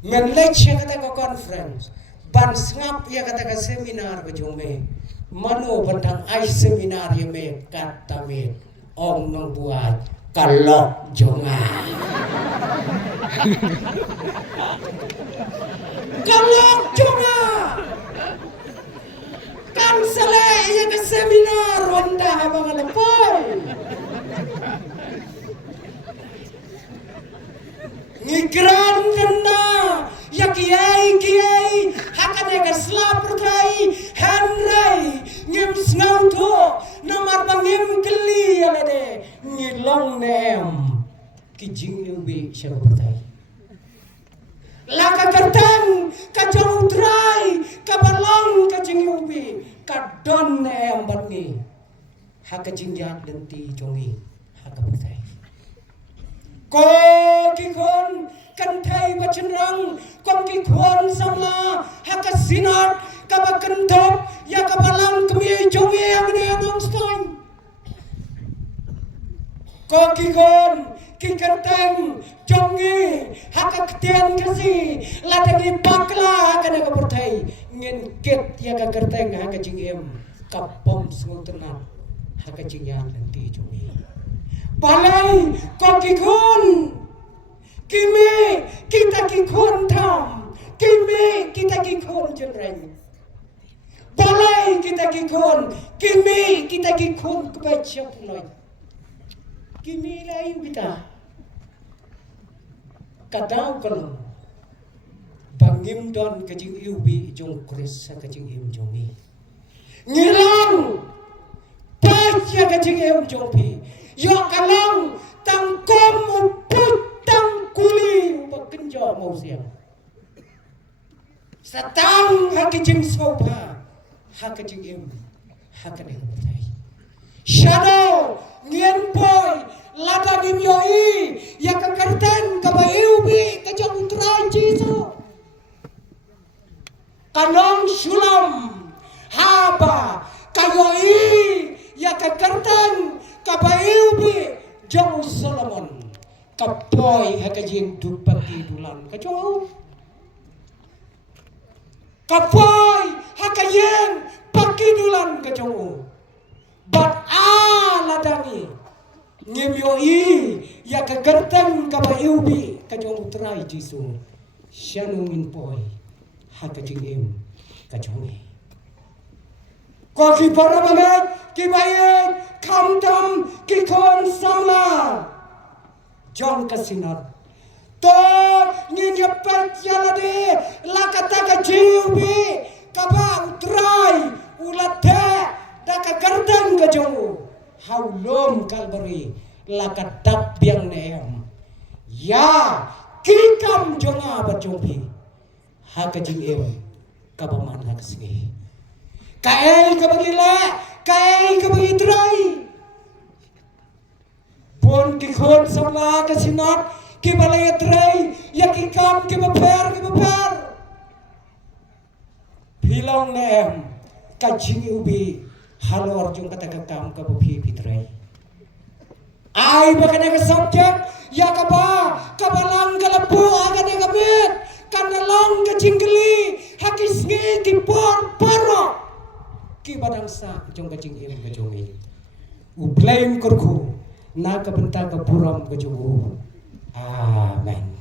menlek ya kata ka conference ban ngap ya kata ka seminar bejome mano bentang ai seminar ye me kata me ong nong buat kalok jonga kalok jonga kan sele ye ke seminar ronda abang lepoy ngigran kena ya kiai hakane ka slap rukai henry ngim snau to namar bangim keli ale de ngilong nem kijing ubi syar pertai laka kantang ka jong trai ka balong ka jing ubi ka don nem batni haka jingjat denti jongi haka pertai ko kikon kan thai bachan rang kom kikon samla haka sinat ka bakantop ya ka balang kemi jongi ang ne nong stoin Ko kikon kikerteng jongi haka ketian kasi ladangi bakla kana kapertai ngin ket ya ka kerteng haka jingem kapom smutenan haka jingyan nanti jongi balai ko kikon kimi kita kikon tam kimi kita kikon jenreng balai kita kikon kimi kita kikon kebaca punoi kimi layu kita kadau kalau bangim don kajing iubi jong kris sa kajing im jongi ngilang baca kajing im jongpi yo kalang tangkom uput tang kuli bakenjo mau siang satang hakijing sopa hakajing im hakadeng bertai shadow ngien boy lada dimyoi ya kakarten kabaiubi kajang utrai jiso kanong sulam haba kayoi ya kakarten kabaiubi jong Solomon kapoy hakajing dupati dulan kajong kapoy hakajing pakidulan kajong bat ladangi ngemioi ya kagerteng kabaiubi kajong utrai jisu shanungin poi hakajing im kajongi koki para banget kibayek kamdam kikon sama jong kasinat to nyinyepet yalade lakata kajiubi kaba utrai ulate daka gardang kajongu haulom kalbari lakadap biang neem ya kikam jonga bajompi hakajing em kabaman hakasngi kael kabagila kael kabagitrai bon kikon samla kasinat kibalay trai ya kikam kibaper bilang neem kajing ubi halo arjung kata kakam ka bupi pitrai ai bakane ka subject ya kaba kabalang kalapu agane gamit kanalang ka jingli hakisngi ki poro ki badang sa jong ka jingim ka jongi u blame kurku na ka benta ka buram ka jongu amen.